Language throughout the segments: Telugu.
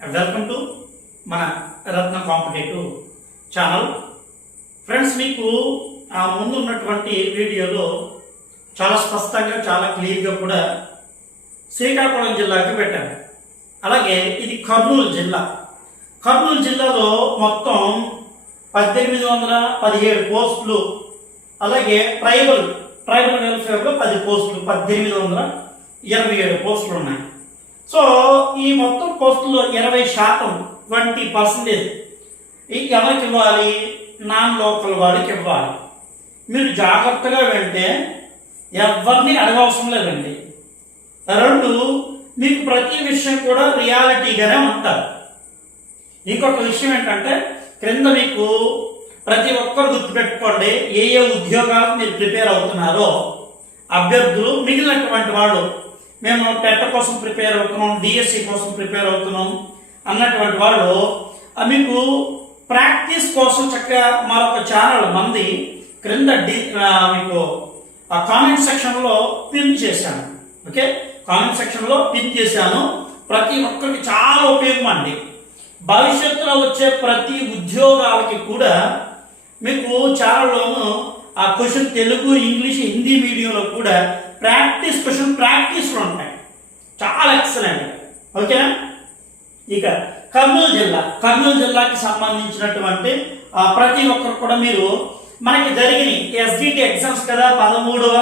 వెల్కమ్ టు మన రత్న కాంపిటేటివ్ ఛానల్. ఫ్రెండ్స్ మీకు ఆ ముందు ఉన్నటువంటి వీడియోలో చాలా స్పష్టంగా చాలా క్లియర్గా కూడా శ్రీకాకుళం జిల్లాకి పెట్టాను. అలాగే ఇది కర్నూలు జిల్లా. కర్నూలు జిల్లాలో మొత్తం పద్దెనిమిది వందల పదిహేడు పోస్టులు అలాగే ట్రైబల్ ట్రైబల్ వెల్ఫేర్లో పది పోస్టులు పద్దెనిమిది వందల ఇరవై ఏడు పోస్టులు ఉన్నాయి. సో ఈ మొత్తం పోస్టులో ఇరవై శాతం ట్వంటీ పర్సెంటేజ్ ఎవరికి ఇవ్వాలి? నాన్ లోకల్ వాళ్ళకి ఇవ్వాలి. మీరు జాగ్రత్తగా వెళ్తే ఎవరిని అడగవసరం లేదండి. రెండు మీకు ప్రతి విషయం కూడా రియాలిటీగానే ఉంటారు. ఇంకొక విషయం ఏంటంటే క్రింద మీకు ప్రతి ఒక్కరు గుర్తుపెట్టుకోండి ఏ ఏ ఉద్యోగాలకు మీరు ప్రిపేర్ అవుతున్నారో. అభ్యర్థులు మిగిలినటువంటి వాళ్ళు మేము టెట్ కోసం ప్రిపేర్ అవుతున్నాం డిఎస్సి కోసం ప్రిపేర్ అవుతున్నాం అన్నటువంటి వాళ్ళు మీకు ప్రాక్టీస్ కోసం చక్కగా మరొక ఛానల్ మంది క్రింద డి మీకు ఆ కామెంట్ సెక్షన్లో పిన్ చేశాను. ఓకే కామెంట్ సెక్షన్లో పిన్ చేశాను. ప్రతి ఒక్కరికి చాలా ఉపయోగం అండి. భవిష్యత్తులో వచ్చే ప్రతి ఉద్యోగాలకి కూడా మీకు ఛానల్లోను ఆ క్వశ్చన్ తెలుగు ఇంగ్లీష్ హిందీ మీడియంలో కూడా ప్రాక్టీస్ క్వశ్చన్ ప్రాక్టీస్లు ఉంటాయి. చాలా ఎక్సలెంట్ ఓకేనా? ఇక కర్నూలు జిల్లా. కర్నూలు జిల్లాకి సంబంధించినటువంటి ప్రతి ఒక్కరు కూడా మీరు మనకి జరిగిన ఎస్డిటి ఎగ్జామ్స్ కదా పదమూడవ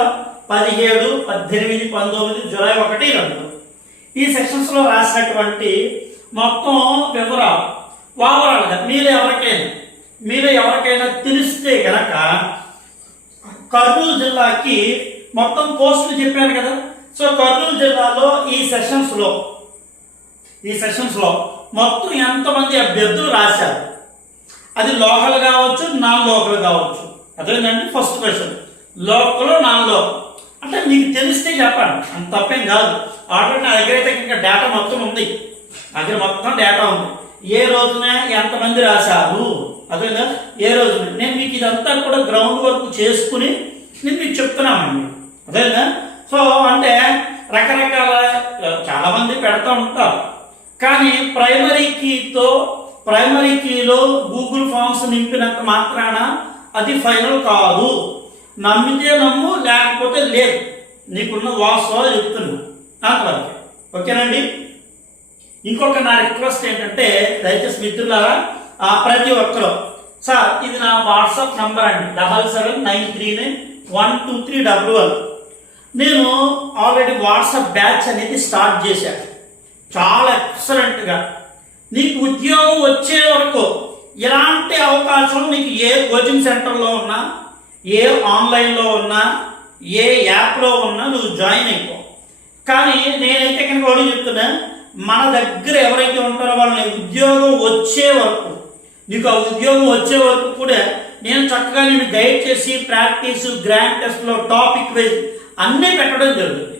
పదిహేడు పద్దెనిమిది పంతొమ్మిది జూలై ఒకటి రెండు. ఈ సెక్షన్స్లో రాసినటువంటి మొత్తం వివరాలు ఓవరాల్గా మీరు ఎవరికైనా మీరు ఎవరికైనా తెలిస్తే గనక కర్నూలు జిల్లాకి మొత్తం పోస్టులు చెప్పాను కదా. సో కర్నూలు జిల్లాలో ఈ సెషన్స్లో ఈ సెషన్స్లో మొత్తం ఎంతమంది అభ్యర్థులు రాశారు? అది లోకల్ కావచ్చు నాన్ లోకల్ కావచ్చు. అదేంటంటే first question local non local అంటే మీకు తెలిస్తే చెప్పండి. అంత తప్పేం కాదు. ఆల్రెడీ నా దగ్గర అయితే ఇంకా డేటా మొత్తం ఉంది. దగ్గర మొత్తం డేటా ఉంది. ఏ రోజున ఎంతమంది రాశారు? అదే ఏ రోజున? నేను మీకు ఇదంతా కూడా గ్రౌండ్ వర్క్ చేసుకుని నేను మీకు చెప్తున్నామండి. అదేనా? సో అంటే రకరకాల చాలా మంది పెడతా ఉంటారు. కానీ ప్రైమరీ కీతో ప్రైమరీ కీలో గూగుల్ ఫామ్స్ నింపినంత మాత్రాన అది ఫైనల్ కాదు. నమ్మితే నమ్ము లేకపోతే లేదు. నీకున్న వాస్తవాలు నాకు అంతవరకే ఓకేనండి? ఇంకొక నా రిక్వెస్ట్ ఏంటంటే దయచేసి మిత్రులారా ఆ, ప్రతి ఒక్కరు సార్ ఇది నా వాట్సాప్ నంబర్ అండి. Double seven nine three nine one two three double one నేను ఆల్రెడీ వాట్సాప్ బ్యాచ్ అనేది స్టార్ట్ చేశాను. చాలా ఎక్సలెంట్గా నీకు ఉద్యోగం వచ్చే వరకు ఎలాంటి అవకాశం నీకు ఏ కోచింగ్ సెంటర్లో ఉన్నా ఏ ఆన్లైన్లో ఉన్నా ఏ యాప్లో ఉన్నా నువ్వు జాయిన్ అయిపో. కానీ నేనైతే కనుక వాళ్ళు చెప్తున్నా మన దగ్గర ఎవరైతే ఉంటారో వాళ్ళని ఉద్యోగం వచ్చే వరకు నీకు ఆ ఉద్యోగం వచ్చే వరకు కూడా నేను చక్కగా నేను గైడ్ చేసి ప్రాక్టీస్ గ్రాండ్ టెస్ట్లో టాపిక్ వైజ్ అన్నీ పెట్టడం జరుగుతుంది.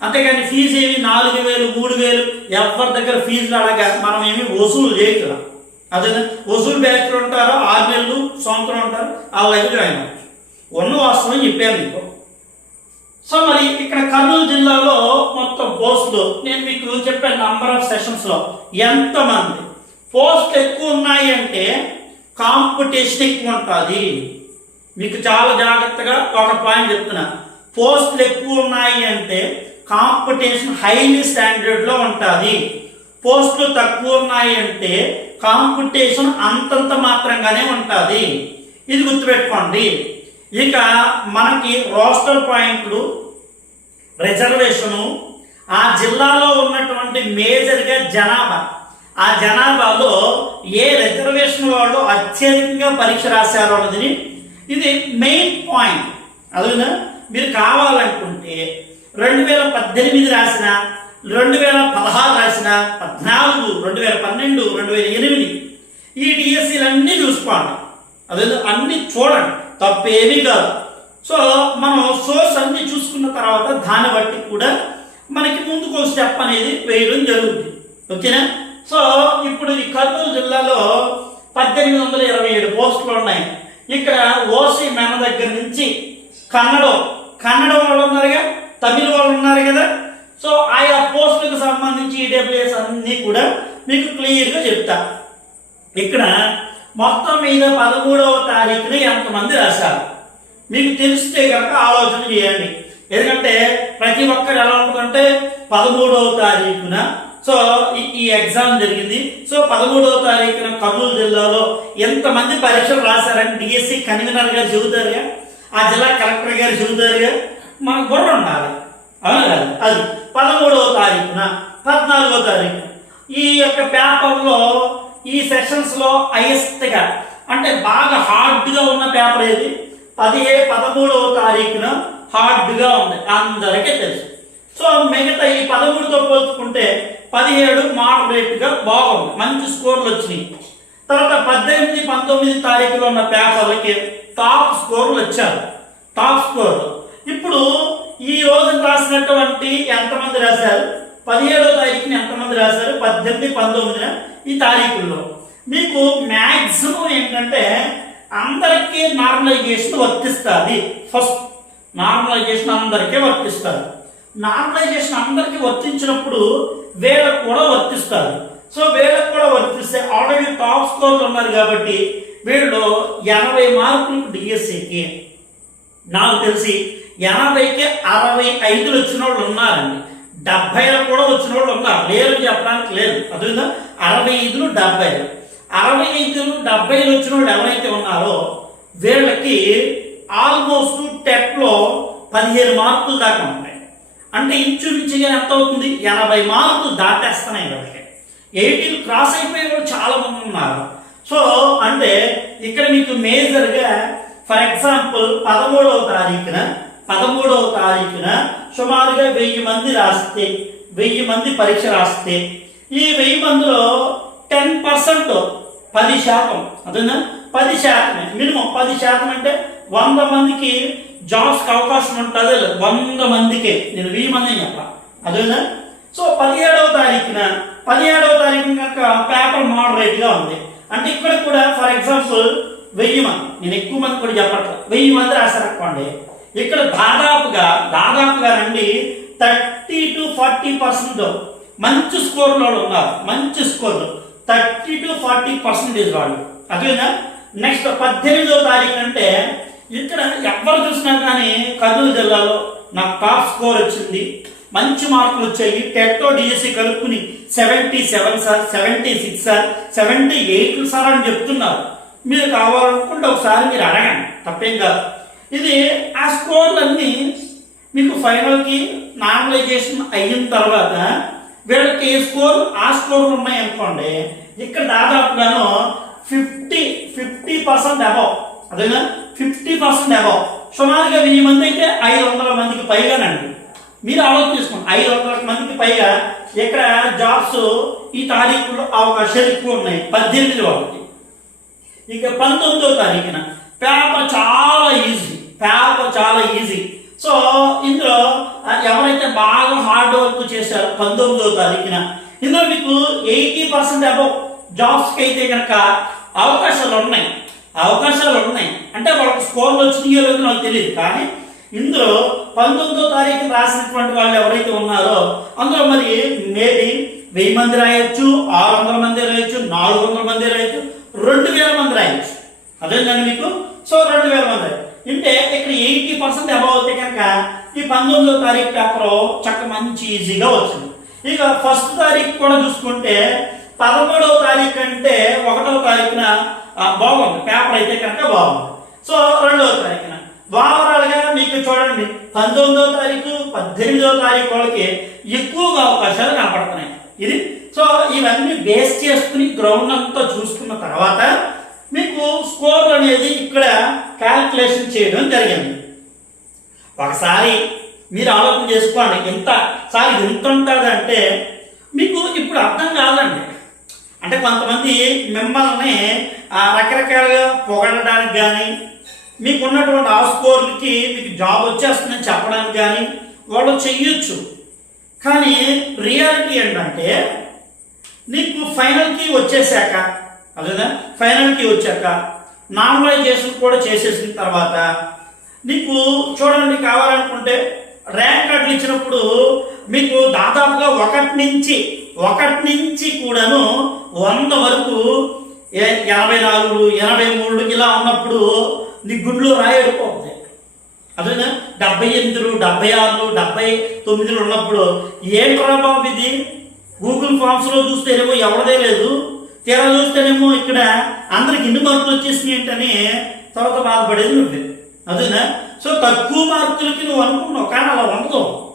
అంతేకాని ఫీజు ఏమి నాలుగు వేలు మూడు వేలు ఎవరి దగ్గర ఫీజులు అడగా మనం ఏమి వసూలు చేయగలం అదే వసూలు బ్యాచ్లు ఉంటారో? ఆరు నెలలు సంవత్సరం ఉంటారు ఆ లైఫ్ జాయిన్ అవ్వచ్చు. ఉన్న వాస్తవం చెప్పాను మీకు సో మరి ఇక్కడ కర్నూలు జిల్లాలో మొత్తం పోస్టులు నేను మీకు చెప్పాను నంబర్ ఆఫ్ సెషన్స్లో ఎంతమంది పోస్ట్ ఎక్కువ ఉన్నాయి అంటే కాంపిటీషన్ ఎక్కువ ఉంటుంది. మీకు చాలా జాగ్రత్తగా ఒక పాయింట్ చెప్తున్నా. పోస్టులు ఎక్కువ ఉన్నాయి అంటే కాంపిటీషన్ హైలీ స్టాండర్డ్లో ఉంటుంది. పోస్టులు తక్కువ ఉన్నాయి అంటే కాంపిటీషన్ అంతంత మాత్రంగానే ఉంటుంది. ఇది గుర్తుపెట్టుకోండి. ఇక మనకి రోస్టర్ పాయింట్లు రిజర్వేషను ఆ జిల్లాలో ఉన్నటువంటి మేజర్గా జనాభా. ఆ జనాభాలో ఏ రిజర్వేషన్ వాళ్ళు అత్యధికంగా పరీక్ష రాశారో అన్నది ఇది మెయిన్ పాయింట్ అదేనా? మీరు కావాలనుకుంటే రెండు వేల పద్దెనిమిది రాసిన రెండు వేల పదహారు రాసిన పద్నాలుగు రెండు వేల పన్నెండు రెండు వేల ఎనిమిది ఈ డిఎస్సీలన్నీ చూసుకోండి. అదే అన్ని చూడండి. తప్పేమీ కాదు. సో మనం సోర్స్ అన్ని చూసుకున్న తర్వాత దాన్ని బట్టి కూడా మనకి ముందుకు స్టెప్ అనేది వేయడం జరుగుతుంది. ఓకేనా? సో ఇప్పుడు ఈ కర్నూలు జిల్లాలో పద్దెనిమిది వందల ఇరవై ఏడు పోస్టులు ఉన్నాయి. ఇక్కడ ఓసీ మెన దగ్గర నుంచి కన్నడ కన్నడ వాళ్ళు ఉన్నారుగా తమిళ వాళ్ళు ఉన్నారు కదా. సో ఆయా పోస్టులకు సంబంధించి ఈడబ్ల్యూఎస్ అన్నీ కూడా మీకు క్లియర్గా చెప్తా. ఇక్కడ మొత్తం మీద పదమూడవ తారీఖున ఎంతమంది రాశారు? మీకు తెలిస్తే కనుక ఆలోచన చేయండి. ఎందుకంటే ప్రతి ఒక్కరు ఎలా ఉంటుందంటే పదమూడవ తారీఖున సో ఈ- ఈ ఎగ్జామ్ జరిగింది. సో పదమూడవ తారీఖున కర్నూలు జిల్లాలో ఎంతమంది పరీక్షలు రాశారని డిఎస్సి కన్వీనర్ గారు చెబుతారుగా ఆ జిల్లా కలెక్టర్ గారు చెబుతారుగా మన బుర్ర ఉండాలి. అవును కదా? అది పదమూడవ తారీఖున పద్నాలుగో తారీఖు ఈ యొక్క పేపర్లో ఈ సెషన్స్లో హైయెస్ట్గా అంటే బాగా హార్డ్గా ఉన్న పేపర్ ఏది? పదిహే పదమూడవ తారీఖున హార్డ్గా ఉంది. అందరికీ తెలుసు. సో మిగతా ఈ పదమూడు పదిహేడు మోడరేట్గా బాగుంది. మంచి స్కోర్లు వచ్చినాయి. తర్వాత పద్దెనిమిది పంతొమ్మిది తారీఖులో ఉన్న పేపర్లకి టాప్ స్కోర్లు వచ్చారు. టాప్ స్కోర్ ఇప్పుడు ఈ రోజు రాసినటువంటి ఎంతమంది రాశారు? పదిహేడో తారీఖున ఎంతమంది రాశారు? పద్దెనిమిది పంతొమ్మిదిన ఈ తారీఖుల్లో. మీకు మ్యాక్సిమం ఏంటంటే అందరికీ నార్మలైజేషన్ వర్తిస్తుంది. ఫస్ట్ నార్మలైజేషన్ అందరికీ వర్తిస్తారు నార్మలైజేషన్ అందరికీ వర్తించినప్పుడు వీళ్ళకు కూడా వర్తిస్తారు. సో వీళ్ళకు కూడా వర్తిస్తే ఆల్రెడీ టాప్ స్కోర్లు ఉన్నారు కాబట్టి వీళ్ళు ఎనభై మార్కులు డిఎస్సికి నాకు తెలిసి ఎనభైకి అరవై ఐదులు వచ్చిన వాళ్ళు ఉన్నారండి. డెబ్బైలు కూడా వచ్చిన వాళ్ళు ఉన్నారు. లేరు చెప్పడానికి లేదు. అదేవిధంగా అరవై ఐదులు డెబ్బైలు. అరవై ఐదులు డెబ్బైలు వచ్చిన వాళ్ళు ఎవరైతే ఉన్నారో వీళ్ళకి ఆల్మోస్ట్ టెట్లో పదిహేను మార్కులు దాకా ఉంటాయి. అంటే ఇంచుమించుగా ఎంత అవుతుంది ఎనభై మార్కులు దాటేస్తున్నాయి వాళ్ళకి. ఎయిటీలు క్రాస్ అయిపోయే కూడా చాలా మంది ఉన్నారు. సో అంటే ఇక్కడ మీకు మేజర్గా ఫర్ ఎగ్జాంపుల్ పదమూడవ తారీఖున పదమూడవ తారీఖున సుమారుగా వెయ్యి మంది రాస్తే వెయ్యి మంది పరీక్ష రాస్తే ఈ వెయ్యి మందిలో టెన్ పర్సెంట్ పది శాతం అదేనా? పది శాతమే మినిమం పది శాతం అంటే వంద మందికి జాబ్స్కి అవకాశం ఉంటుంది. వంద మందికే. నేను వెయ్యి మంది చెప్పా. అదేనా సో పదిహేడవ తారీఖున పదిహేడవ తారీఖున కనుక పేపర్ మోడరేట్గా ఉంది. అంటే ఇక్కడ కూడా ఫర్ ఎగ్జాంపుల్ వెయ్యి మంది. నేను ఎక్కువ మంది కూడా చెప్పట్లేదు వెయ్యి మంది రాశారనుకోండి. ఇక్కడ దాదాపుగా దాదాపుగా రండి థర్టీ టు ఫార్టీ పర్సెంట్ మంచి స్కోర్లో ఉన్నారు. మంచి స్కోర్లు థర్టీ టు ఫార్టీ పర్సెంటేజ్ వాళ్ళు. అదేనా నెక్స్ట్ పద్దెనిమిదో తారీఖు అంటే ఇక్కడ ఎవరు చూసినా కానీ కర్నూలు జిల్లాలో నాకు టాప్ స్కోర్ వచ్చింది. మంచి మార్కులు వచ్చాయి. టెట్టో డిఎస్సి కలుపుకుని seventy seven sir seventy six sir seventy eight sir అని చెప్తున్నారు. మీరు కావాలనుకుంటే ఒకసారి మీరు అడగండి. తప్పేం కాదు. ఇది ఆ స్కోర్లన్నీ మీకు ఫైనల్కి నార్మలైజేషన్ అయిన తర్వాత వీళ్ళకి స్కోర్ ఆ స్కోర్లు ఉన్నాయి అనుకోండి ఇక్కడ దాదాపుగాను ఫిఫ్టీ ఫిఫ్టీ పర్సెంట్ అబౌవ్ అదేనా? ఫిఫ్టీ పర్సెంట్ అబౌవ్ సుమారుగా వెయ్యి మంది అయితే ఐదు వందల మందికి పైగానండి మీరు ఆలోచన చేసుకోండి. ఐదు వందల మందికి పైగా ఇక్కడ జాబ్స్ ఈ తారీఖులో అవకాశాలు ఎక్కువ ఉన్నాయి. పద్దెనిమిది వాళ్ళకి. ఇక పంతొమ్మిదో తారీఖున పేపర్ చాలా ఈజీ పేపర్ చాలా ఈజీ సో ఇందులో ఎవరైతే బాగా హార్డ్ వర్క్ చేశారో పంతొమ్మిదో తారీఖున ఇందులో మీకు ఎయిటీ పర్సెంట్ అబౌవ్ జాబ్స్కి అయితే కనుక అవకాశాలు ఉన్నాయి. అవకాశాలు ఉన్నాయి. అంటే వాళ్ళకి స్కోర్లు వచ్చినాయో లేదో నాకు తెలియదు కానీ ఇందులో పంతొమ్మిదో తారీఖు రాసినటువంటి వాళ్ళు ఎవరైతే ఉన్నారో అందులో మరి మేబీ వెయ్యి మంది రాయొచ్చు ఆరు వందల మంది రాయొచ్చు నాలుగు వందల మంది రాయొచ్చు రెండు వేల మంది రాయొచ్చు. అదేంటండి మీకు? సో రెండు వేల మంది అంటే ఇక్కడ ఎయిటీ పర్సెంట్ అబౌవ్ అయితే కనుక ఈ పంతొమ్మిదో తారీఖు పేపర్ చక్క మంచి ఈజీగా వచ్చింది. ఇక ఫస్ట్ తారీఖు కూడా చూసుకుంటే పదమూడవ తారీఖు అంటే ఒకటవ తారీఖున బాగుంది. పేపర్ అయితే కనుక బాగుంది. సో రెండవ తారీఖున. ఓవరాల్ మీకు చూడండి. పంతొమ్మిదో తారీఖు పద్దెనిమిదో తారీఖు వాళ్ళకి ఎక్కువగా అవకాశాలు కనపడుతున్నాయి. ఇది? సో ఇవన్నీ బేస్ చేసుకుని గ్రౌండ్ అంతా చూసుకున్న తర్వాత మీకు స్కోర్ అనేది ఇక్కడ క్యాల్కులేషన్ చేయడం జరిగింది. ఒకసారి మీరు ఆలోచన చేసుకోండి. ఎంత సార్ ఎంత ఉంటుంది అంటే మీకు ఇప్పుడు అర్థం కాదండి. అంటే కొంతమంది మిమ్మల్ని రకరకాలుగా పొగడడానికి కానీ మీకు ఉన్నటువంటి స్కోర్లకి మీకు జాబ్ వచ్చేస్తుందని చెప్పడానికి కానీ వాళ్ళు చెయ్యొచ్చు. కానీ రియాలిటీ ఏంటంటే నీకు ఫైనల్కి వచ్చేసాక అదేనా ఫైనల్కి వచ్చాక నార్మలైజేషన్ కూడా చేసేసిన తర్వాత నీకు చూడండి కావాలనుకుంటే ర్యాంక్ కార్డులు ఇచ్చినప్పుడు మీకు దాదాపుగా ఒకటి నుంచి ఒకటి నుంచి కూడాను వంద వరకు యాభై ఎనభై నాలుగు ఎనభై మూడు ఇలా ఉన్నప్పుడు నీ గుండెలో రాయడిపోతుంది అదేనా? డెబ్బై ఎనిమిదిలు డెబ్బై ఆరులు డెబ్బై తొమ్మిదిలు ఉన్నప్పుడు ఏం ప్రభావం ఇది? గూగుల్ ఫామ్స్లో చూస్తేనేమో ఎవరిదే లేదు. తీరా చూస్తేనేమో ఇక్కడ అందరికి ఇన్ని మార్కులు వచ్చేసినాయి ఏంటని తర్వాత బాధపడేది నువ్వే. అదేనా? సో తక్కువ మార్కులకి నువ్వు అనుకున్నావు కానీ అలా ఉండదు.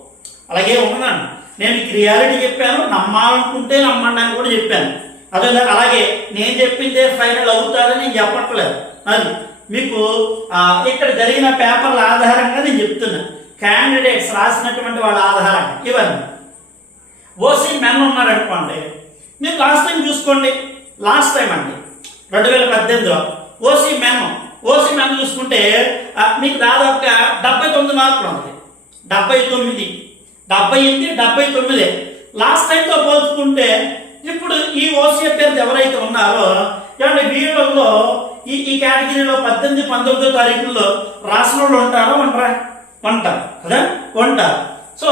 అలాగే ఉండదండి నేను మీకు రియాలిటీ చెప్పాను నమ్మాలనుకుంటే నమ్మండి అని కూడా చెప్పాను. అదే అలాగే నేను చెప్పిందే ఫైనల్ అవుతాదని నేను చెప్పట్లేదు. అది మీకు ఇక్కడ జరిగిన పేపర్ల ఆధారంగా నేను చెప్తున్నా. క్యాండిడేట్స్ రాసినటువంటి వాళ్ళ ఆధారంగా ఇవన్నీ. ఓసీ మెన్ ఉన్నారనుకోండి మీరు లాస్ట్ టైం చూసుకోండి. లాస్ట్ టైం అండి రెండు వేల పద్దెనిమిదిలో ఓసీ మెన్ ఓసీ మెన్ చూసుకుంటే మీకు దాదాపుగా డెబ్బై తొమ్మిది మార్కులు ఉంది. డెబ్బై తొమ్మిది. డెబ్బై ఎనిమిది డెబ్బై తొమ్మిది. లాస్ట్ టైంతో పోల్చుకుంటే ఇప్పుడు ఈ ఓసీ అభ్యర్థి ఎవరైతే ఉన్నారో ఏమంటే వీళ్ళల్లో ఈ ఈ కేటగిరీలో పద్దెనిమిది పంతొమ్మిదో తారీఖుల్లో రాసిన వాళ్ళు ఉంటారా ఉంటారు. కదా? ఉంటారు. సో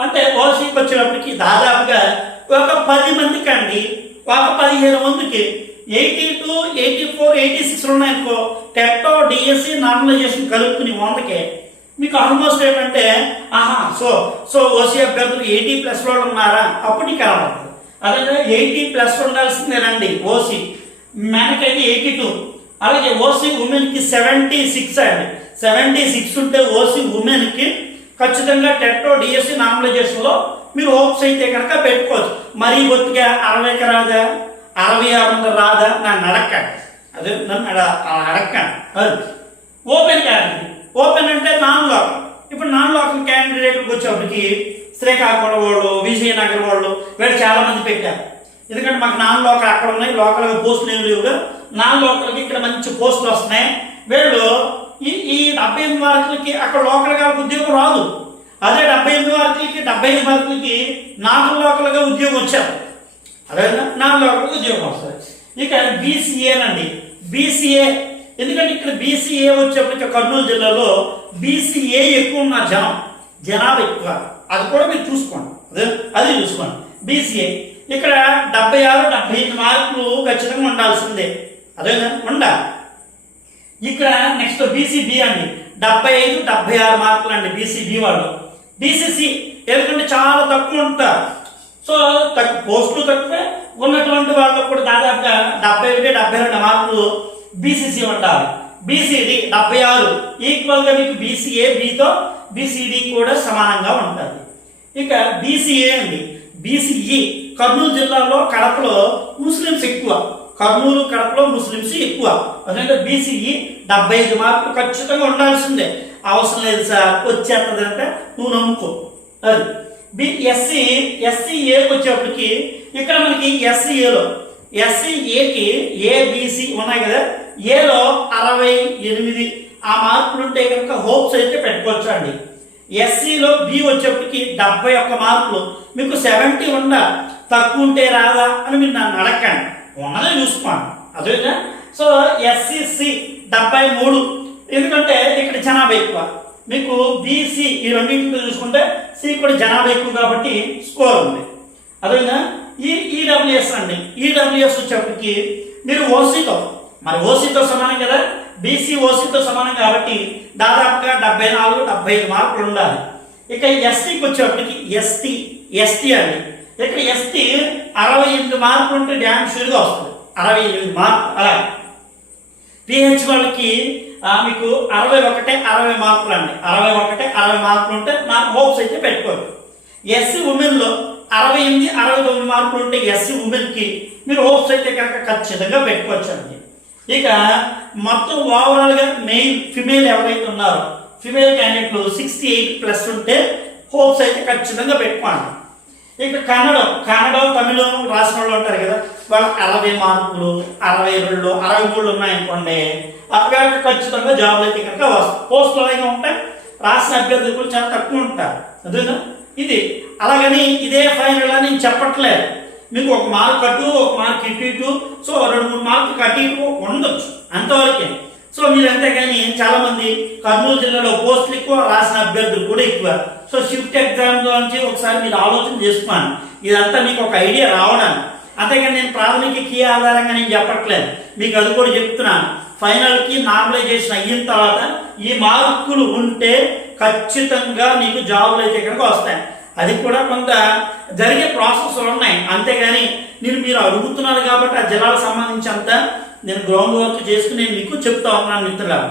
అంటే ఓసీకి వచ్చేటప్పటికి దాదాపుగా ఒక పది మందికి అండి ఒక పదిహేను మందికి. Eighty two eighty four eighty six ఉన్నాయనుకో టెట్టో డిఎస్సి నార్మలైజేషన్ కలుపుకుని వందకే. మీకు ఆల్మోస్ట్ ఏంటంటే ఆహా సో సో ఓసీ అభ్యర్థులు ఎయిటీ ప్లస్ వాళ్ళు ఉన్నారా? అప్పుడు నీకు కనబడుతుంది అదే ఎయిటీ ప్లస్ ఉండాల్సిందేనండి ఓసీ. మెనకైతే ఎయిటీ టూ అలాగే ఓసీ ఉమెన్కి సెవెంటీ సిక్స్ అండి. సెవెంటీ సిక్స్ ఉంటే ఓసీ ఉమెన్కి ఖచ్చితంగా టెట్టో డిఎస్సి నార్మలైజేషన్లో మీరు హోప్స్ అయితే కనుక పెట్టుకోవచ్చు. మరీ బొత్తిగా అరవైకి రాదా? అరవై ఆరు వందలు రాదా? నన్ను అడక్కండి. అదే నన్ను అడ అడక్కండి. అది. ఓపెన్ కాదండి ఓపెన్ అంటే నాన్ లోకల్ ఇప్పుడు నాన్ లోకల్ క్యాండిడేట్కి వచ్చేప్పటికి శ్రీకాకుళం వాళ్ళు విజయనగరం వాళ్ళు వీళ్ళు చాలా మంది పెట్టారు. ఎందుకంటే మాకు నాన్ లోకల్ అక్కడ ఉన్నాయి లోకల్గా పోస్టులు ఏమి లేవు నాన్ లోకల్కి ఇక్కడ మంచి పోస్టులు వస్తున్నాయి. వీళ్ళు ఈ ఈ డెబ్బై ఎనిమిది మార్కులకి అక్కడ లోకల్గా ఉద్యోగం రాదు. అదే డెబ్బై ఎనిమిది మార్కులకి డెబ్బై ఐదు మార్కులకి నాన్ లోకల్గా ఉద్యోగం వచ్చారు అదే నాన్ లోకల్గా ఉద్యోగం వస్తుంది. ఇక బీసీఏనండి బీసీఏ ఎందుకంటే ఇక్కడ బీసీఏ వచ్చేప్పటికి కర్నూలు జిల్లాలో బీసీఏ ఎక్కువ ఉన్న జనం జనాభా ఎక్కువ. అది కూడా మీరు చూసుకోండి. అదే అది చూసుకోండి. బీసీఏ ఇక్కడ డెబ్బై ఆరు డెబ్బై ఐదు మార్కులు ఖచ్చితంగా ఉండాల్సిందే. అదేనా ఉండాలి. ఇక్కడ నెక్స్ట్ బీసీబీ అండి. డెబ్బై ఐదు డెబ్బై ఆరు మార్కులు అండి బీసీబీ వాళ్ళు. బీసీసీ ఎందుకంటే చాలా తక్కువ ఉంటారు. సో తక్కువ పోస్టులు తక్కువే. ఉన్నటువంటి వాళ్ళకు కూడా దాదాపుగా డెబ్బై ఒకటి డెబ్బై రెండు మార్కులు బీసీసీ ఉండాలి బీసీడి డెబ్బై ఆరు. ఈక్వల్గా మీకు బీసీఏ బితో బీసీడి కూడా సమానంగా ఉంటుంది. ఇక బీసీఏ అండి. బీసీఈ కర్నూలు జిల్లాలో కడపలో ముస్లిమ్స్ ఎక్కువ. కర్నూలు కడపలో ముస్లిమ్స్ ఎక్కువ. అదంటే బీసీఈ డెబ్బై ఐదు మార్కులు ఖచ్చితంగా ఉండాల్సిందే. అవసరం లేదు సార్ వచ్చేస్తుంది అంటే నువ్వు నమ్ముకో. అది. బి ఎస్సీ ఎస్సీఏకి వచ్చేప్పటికి ఇక్కడ మనకి ఎస్సీఏలో ఎస్సీ ఏకి ఏబిసి ఉన్నాయి కదా. ఏలో అరవై ఎనిమిది. ఆ మార్కులు ఉంటే కనుక హోప్స్ అయితే పెట్టుకోవచ్చు అండి ఎస్సీలో బి వచ్చేప్పటికి డెబ్బై ఒక్క మార్కులు మీకు సెవెంటీ ఉందా తక్కువ ఉంటే రాదా అని మీరు నన్ను అడగండి ఉన్నదే చూసుకోండి. అదేనా సో ఎస్సీసి డెబ్బై మూడు. ఎందుకంటే ఇక్కడ జనాభా ఎక్కువ. మీకు బీసీ ఈ రెండింటితో చూసుకుంటే సి కూడా జనాభా ఎక్కువ కాబట్టి స్కోర్ ఉంది. అదేనా ఈ ఈడబ్ల్యూఎస్ అండి. ఈడబ్ల్యూఎస్ వచ్చేప్పటికి మీరు ఓసీతో మరి ఓసీతో సమానం కదా? బీసీ ఓసీతో సమానం కాబట్టి దాదాపుగా డెబ్బై నాలుగు డెబ్బై ఐదు మార్కులు ఉండాలి. ఇక ఎస్టీకి వచ్చేప్పటికి ఎస్టీ ఎస్టీ అండి. ఇక ఎస్టీ అరవై ఎనిమిది మార్కులు ఉంటే డ్యామ్ షూర్గా వస్తుంది. అరవై ఎనిమిది మార్కులు అలాగే. పిహెచ్ వాళ్ళకి మీకు అరవై ఒకటే అరవై మార్కులు అండి. అరవై ఒకటే అరవై మార్కులు ఉంటే నాకు హోప్స్ అయితే పెట్టుకోవచ్చు. ఎస్సీ ఉమెన్లో అరవై ఎనిమిది అరవై తొమ్మిది మార్కులు ఉంటే ఎస్సీ ఉమెన్కి మీరు హోప్స్ అయితే కనుక ఖచ్చితంగా పెట్టుకోవచ్చండి. ఇక మొత్తం ఓవరాల్గా మెయిన్ ఫిమేల్ ఎవరైతే ఉన్నారో ఫిమేల్ క్యాండిడేట్లు సిక్స్టీ ఎయిట్ ప్లస్ ఉంటే హోప్స్ అయితే ఖచ్చితంగా పెట్టుకోండి. ఇక కన్నడం కన్నడం తమిళం రాసిన వాళ్ళు ఉంటారు కదా వాళ్ళ అరవై మార్కులు అరవై రెండు అరవై మూడు ఉన్నాయనుకోండి వాళ్ళకి ఖచ్చితంగా జాబ్లు అయితే కనుక వస్తాయి పోస్టులు అలాగే ఉంటాయి? రాసిన అభ్యర్థులు కూడా చాలా తక్కువ ఉంటారు. అదేనా? ఇది. అలాగని ఇదే ఫైనల్ అని నేను చెప్పట్లేదు. మీకు ఒక మార్క్ అటు ఒక మార్క్ ఇటు ఇటు. సో రెండు మూడు మార్కులు కట్టి ఉండొచ్చు. అంతవరకే. సో మీరు అంతేగాని చాలామంది కర్నూలు జిల్లాలో పోస్టులు ఎక్కువ రాసిన అభ్యర్థులు కూడా ఎక్కువ. సో షిఫ్ట్ ఎగ్జామ్ నుంచి ఒకసారి మీరు ఆలోచన చేసుకోండి. ఇదంతా మీకు ఒక ఐడియా రావడానికి. అంతేగాని నేను ప్రాథమిక కీ ఆధారంగా నేను చెప్పట్లేదు. మీకు అది కూడా చెప్తున్నాను. ఫైనల్కి నార్మలైజేషన్ అయిన తర్వాత ఈ మార్కులు ఉంటే ఖచ్చితంగా నీకు జాబులు అయితే ఇక్కడికి వస్తాయి. అది కూడా కొంత జరిగే ప్రాసెస్లు ఉన్నాయి. అంతేగాని నేను మీరు అడుగుతున్నారు కాబట్టి ఆ జిల్లాలకు సంబంధించి అంతా నేను గ్రౌండ్ వర్క్ చేసుకుని నేను మీకు చెప్తా ఉన్నాను మిత్రులారా.